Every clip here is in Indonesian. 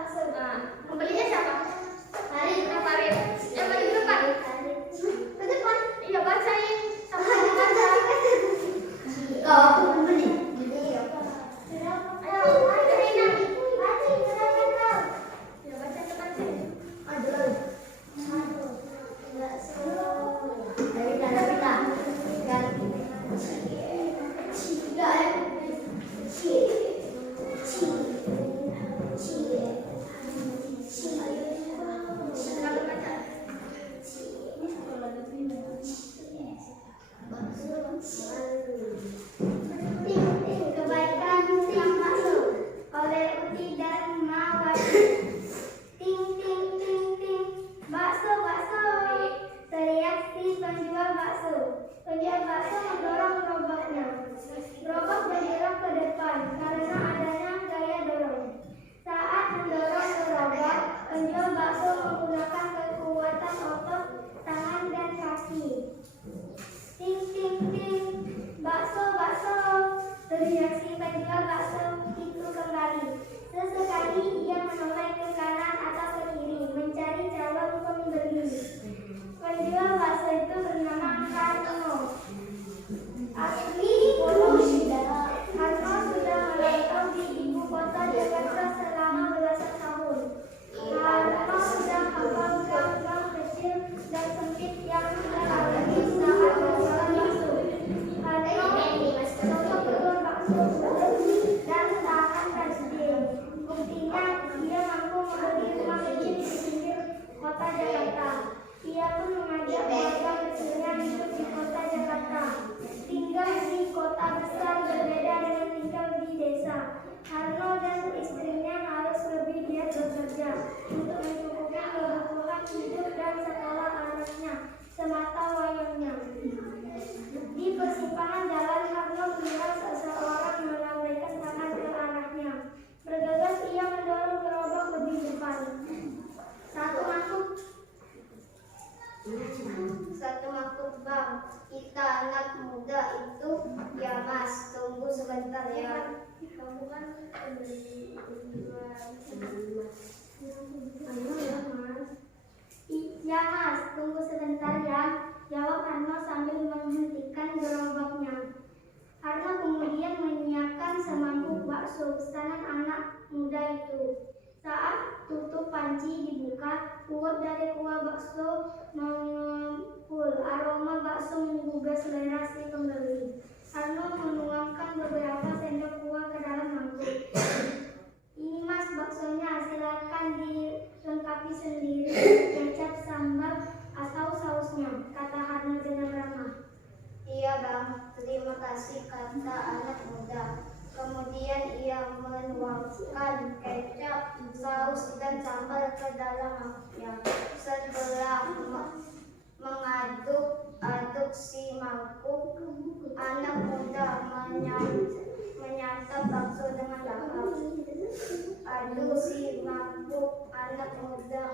bakso. Pembelinya siapa? Farid. Farid. Yang paling depan. Ke depan. Iya, bacain. Sama-sama baca. Kau aku pembeli. Iya. Ayo, baca Rina. Baca silakan kau. Ya, baca. Aduh lalu. Bakso. Dari dalam kita. Kebaikan ting bakso oleh Uti dan Mawati. Ting ting ting ting bakso bakso, teriak si penjual bakso. Penjual bakso mendorong gerobaknya. Gerobak bergerak ke depan karena adanya gaya dorong. Saat mendorong gerobak, penjual bakso menggunakan kekuatan otot tangan dan kaki. Ting ting ting bakso bakso, teriak si penjual bakso itu kembali. Sesekali ia menoleh ke kanan atau ke kiri mencari calon pembeli. Penjual bakso itu bernama Karno. Asli Karno sudah merantau di ibu kota Jakarta selama belasan tahun. Karno sudah hafal gang-gang kecil dan sempit yang terlewati saat berjalan bakso. Karno sosok kedua bakso dan tahan presiden. Buktinya dia mampu membeli rumah kecil di pinggir kota Jakarta. Ia pun mengajak warga kecilnya hidup di kota Jakarta. Tinggal di kota besar berbeda dengan tinggal di desa. Karno dan istrinya harus lebih giat bekerja untuk mencukupi kebutuhan hidup dan sekolah anaknya semata wayangnya. Di persimpangan jalan, Karno melihat seseorang melambaikan tangan ke arahnya. Bergegas ia mendorong gerobak lebih depan. Satu mangkuk bang, kita anak muda itu. Ya mas, tunggu sebentar ya. Kamu kan beli ya mas, tunggu sebentar ya, jawab Karno sambil menghentikan gerobaknya. Karno kemudian menyiapkan semangkuk bakso pesanan anak muda itu. Saat tutup panci dibuka, uap dari kuah bakso mengepul. Aroma bakso menggugah selera si pembeli. Karno menuangkan beberapa sendok kuah ke dalam mangkuk. Ini mas baksonya, silakan dilengkapi sendiri kecap, sambal atau sausnya, kata Karno dengan ramah. Iya bang, terima kasih, kata anak muda. Kemudian ia menuangkan kecap, saus dan sambal ke dalam mangkuknya. Setelah mengaduk si mangkuk, anak muda menyantap bakso dengan lahap. Aduh si mangkuk, anak muda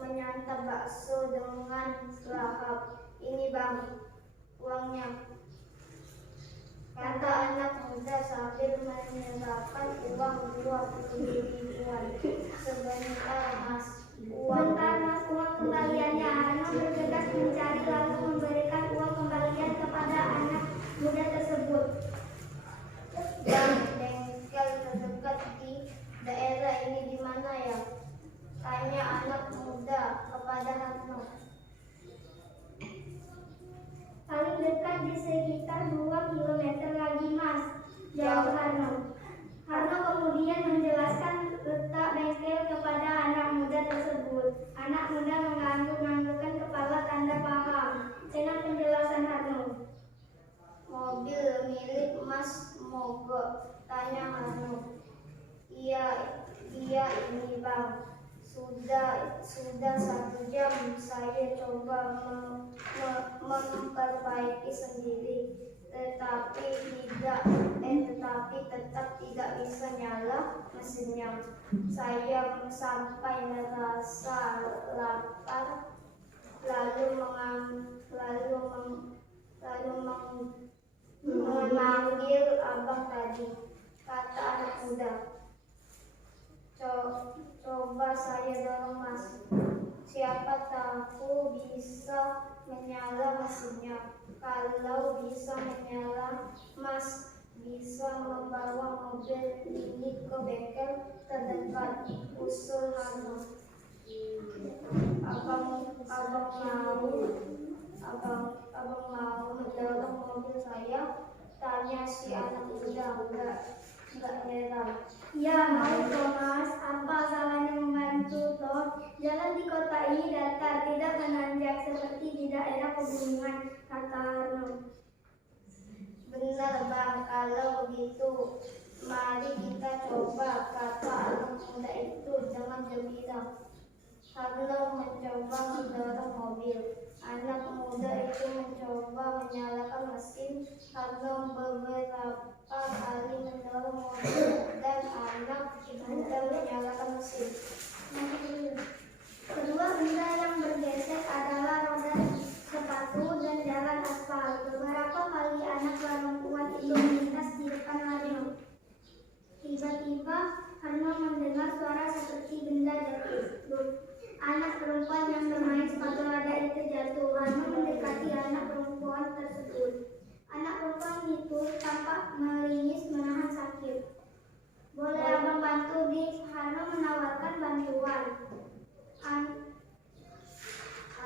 menyantap bakso dengan lahap. Ini bang, uangnya, kata anak muda sambil menyerahkan uang 20.000 sebentar mas. Bentar mas, uang kembaliannya. Karno bergegas mencari lalu memberikan uang kembalian kepada anak muda tersebut. Dan bengkel terdekat di daerah ini di mana ya? Tanya anak muda kepada Karno. Paling dekat di sekitar 2 kilometer lagi mas, jawab Karno. Karno kemudian menjelaskan letak bengkel kepada anak muda tersebut. Anak muda mengangguk-anggukkan kepala tanda paham dengan penjelasan Karno. Mobil milik mas mogok, tanya Karno. Iya ini bang. Sudah 1 jam saya coba memperbaiki sendiri, tetapi tetap tidak bisa nyala mesinnya. Saya sampai merasa lapar, lalu memanggil abang tadi, kata anak muda. Coba saya dorong Mas. Siapa tahu bisa menyala mesinnya. Kalau bisa menyala, Mas bisa membawa mobil ini ke bengkel terdekat. Usul Harno. Abang mau mendorong mobil saya? Tanya si anak muda. Enggak heran. Ya mau Thomas, apa salahnya membantu toh? Jalan di kota ini datar, tidak menanjak seperti di daerah pegunungan, kata Harno. Benar Bang, kalau begitu mari kita coba, kata anak muda itu dengan gembira. Harno mencoba mendorong mobil. Anak muda itu mencoba menyalakan mesin. Harno beberapa kali mendorong mobil dan anak muda menyalakan mesin. Kedua benda yang bergeser adalah roda sepatu dan jalan aspal. Beberapa kali anak perempuan itu melintas di depan Harno. Tiba-tiba Harno mendengar suara seperti benda jatuh. Anak perempuan yang bermain sepatu roda itu jatuh. Harno mendekati anak perempuan tersebut. Anak perempuan itu tampak meringis menahan sakit. Boleh abang bantu, Dik? Harno menawarkan bantuan.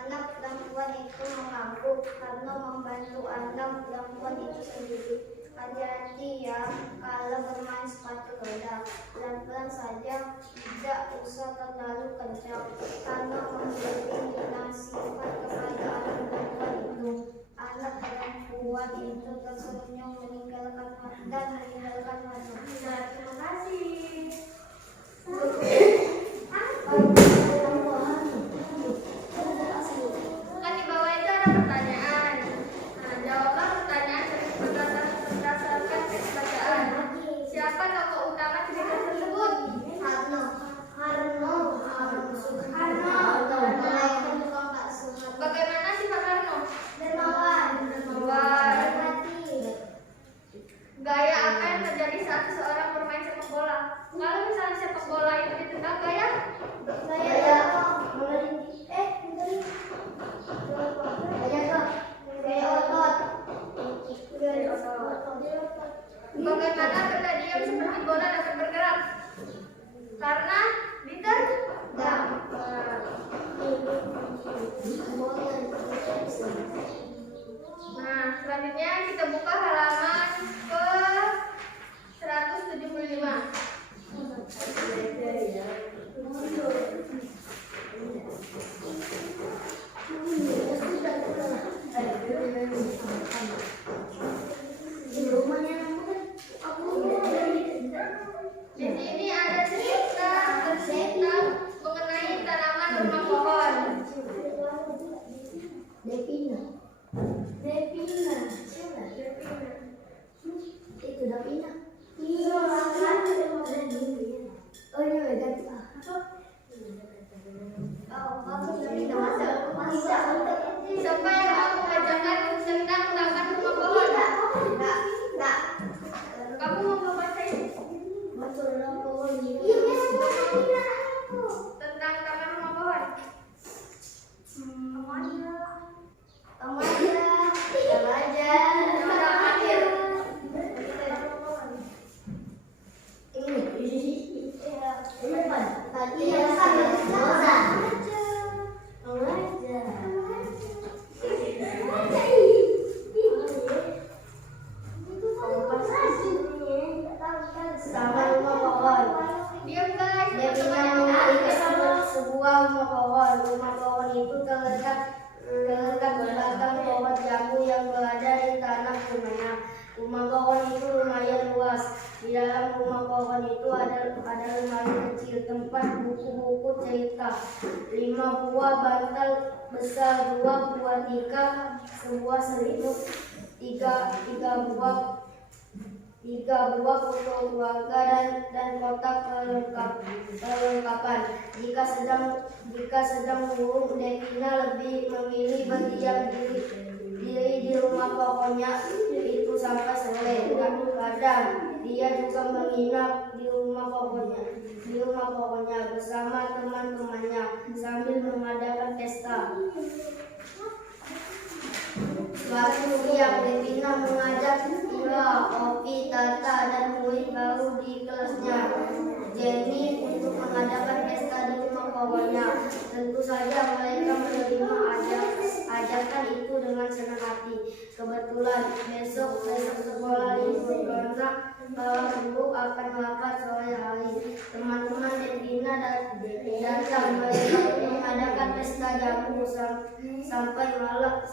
Anak perempuan itu mengaku. Harno membantu anak perempuan itu sendiri. Hati-hati ya kalau bermain sepatu roda. Pelan-pelan saja, tidak usah terlalu kencang. Harno memberi nasihat kepada anak perempuan itu. Anak perempuan itu tersenyum meninggalkan Harno. Terima kasih. Kan di bawah itu ada pertanyaan. Nah, jawablah pertanyaan berdasarkan teks bacaan. Siapa tokoh utama cerita tersebut? Harno. Bagaimana sifat Harno? Dermawan. Gaya apa yang terjadi saat seseorang bermain sepak bola? Kalau misalnya sepak bola itu ditendang, gaya bagaimana benda diam seperti bola dapat bergerak? Karena ditendang. Nah, selanjutnya kita buka halaman ke 175. Di sini ada cerita mengenai tanaman rumah pohon. Devina. Itu Davina. Iya. Oh ini beda. Siapa yang mau membacakan tentang taman rumah pohon? Kamu mau membaca tentang taman rumah pohon? Diam guys. Devina memiliki sebuah rumah pohon. Rumah pohon itu terletak di batang pohon jambu yang berada di tanah rumahnya. Rumah pohon itu lumayan luas. Di dalam rumah pohon itu ada lemari kecil tempat buku-buku cerita, 5 buah bantal besar, 2 buah tikar, sebuah selimut, 3 buah foto keluarga dan kotak perlengkapan. Jika sedang murung, Devina lebih memilih berdiam diri di rumah pohonnya itu sampai sore. Dan kadang dia juga menginap di rumah rumah pokoknya bersama teman-temannya sambil mengadakan pesta. Suatu siang Devina mengajak Ira, Oki, Tata, dan murid baru di kelasnya, Jenny, untuk mengadakan pesta di rumah kawannya. Tentu saja mereka menerima ajakan itu dengan senang hati. Kebetulan besok sekolah libur karena guru akan merapat sore hari. Teman-teman Devina datang. Mereka mengadakan pesta jamu sampai malam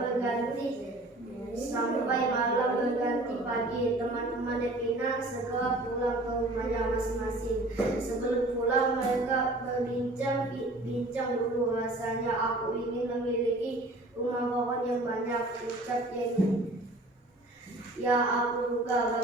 berganti pagi. Teman-teman Devina segera pulang ke rumahnya masing-masing. Sebelum pulang mereka berbincang dulu. Rasanya aku ingin memiliki rumah pohon yang banyak, ucap Jenny. Ya, aku juga.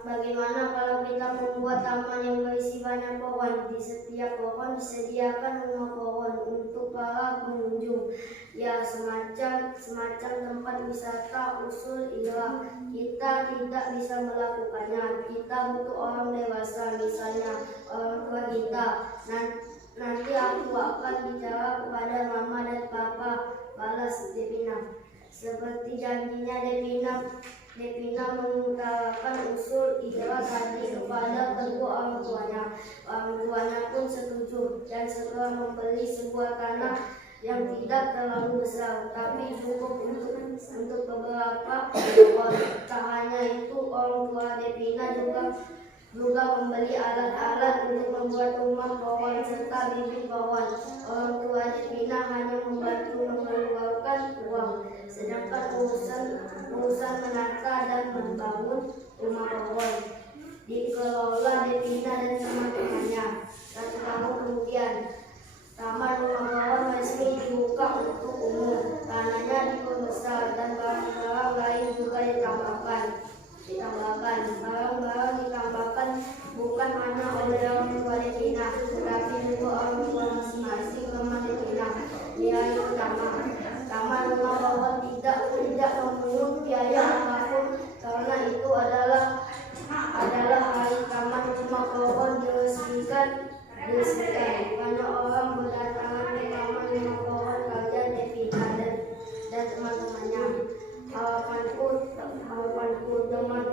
Bagaimana kalau kita membuat taman yang berisi banyak pohon? Di setiap pohon disediakan rumah pohon untuk para pengunjung. Ya, semacam tempat wisata, usul Ira. Kita tidak bisa melakukannya. Kita butuh orang dewasa, misalnya orang tua kita. Nanti aku akan bicara kepada mama dan papa, balas Devina. Seperti janjinya Devina mengutarakan usul Ira tadi kepada kedua orang tuanya. Orang tuanya pun setuju dan segera membeli sebuah tanah yang tidak terlalu besar, tapi cukup untuk beberapa pohon. Tak hanya itu, orang tua Devina juga membeli alat-alat untuk membuat rumah pohon serta bibit pohon. Orang tua Devina hanya membantu mengeluarkan uang, sedangkan urusan menata dan membangun rumah pohon dikelola Devina dan teman-temannya. 1 tahun kemudian, taman rumah pohon resmi dibuka untuk umum. Tanahnya diperbesar dan barang-barang lain juga ditambahkan. Barang-barang ditambahkan bukan hanya oleh orang tua Devina, tetapi juga orang tua masing-masing teman Devina. Nilai utama, taman rumah pohon tidak memungut biaya apapun, karena itu adalah hari taman rumah pohon diresmikan. Banyak orang berdatangan ke taman rumah pohon karya Devina dan teman-temannya. Harapanku teman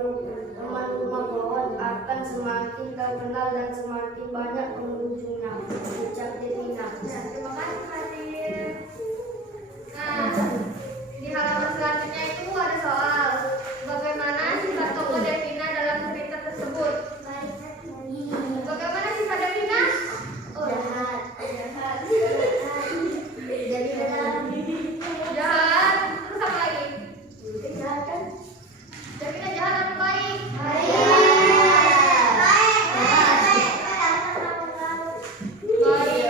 rumah pohon akan semakin terkenal dan semakin banyak pengunjungnya, ucap Devina. Terima kasih, Hadir. Nah, di halaman selanjutnya itu ada soal bagaimana sifat tokoh Devina dalam cerita tersebut. Bagaimana sifat Devina? Jahat. Jahat. Terus apa lagi? Devina jahat atau baik? Baik.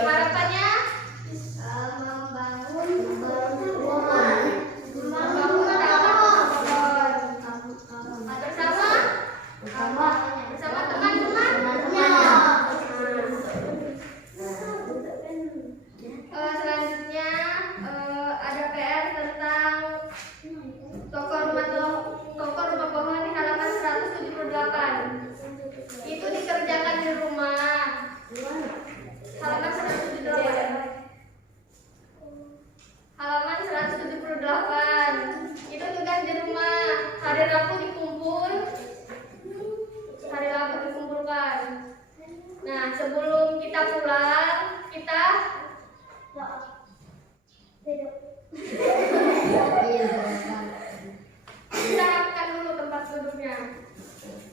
Harapannya? Membangun bersama teman-teman. Selanjutnya ada PR tentang toko rumah pohon di halaman 178. Itu dikerjakan di rumah. Halaman 178. Halaman 178. Itu tugas di rumah. Hari Rabu dikumpulkan. Nah, sebelum kita pulang, kita rapikan dulu tempat duduknya.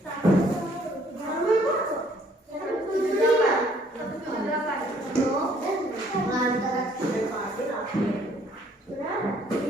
178.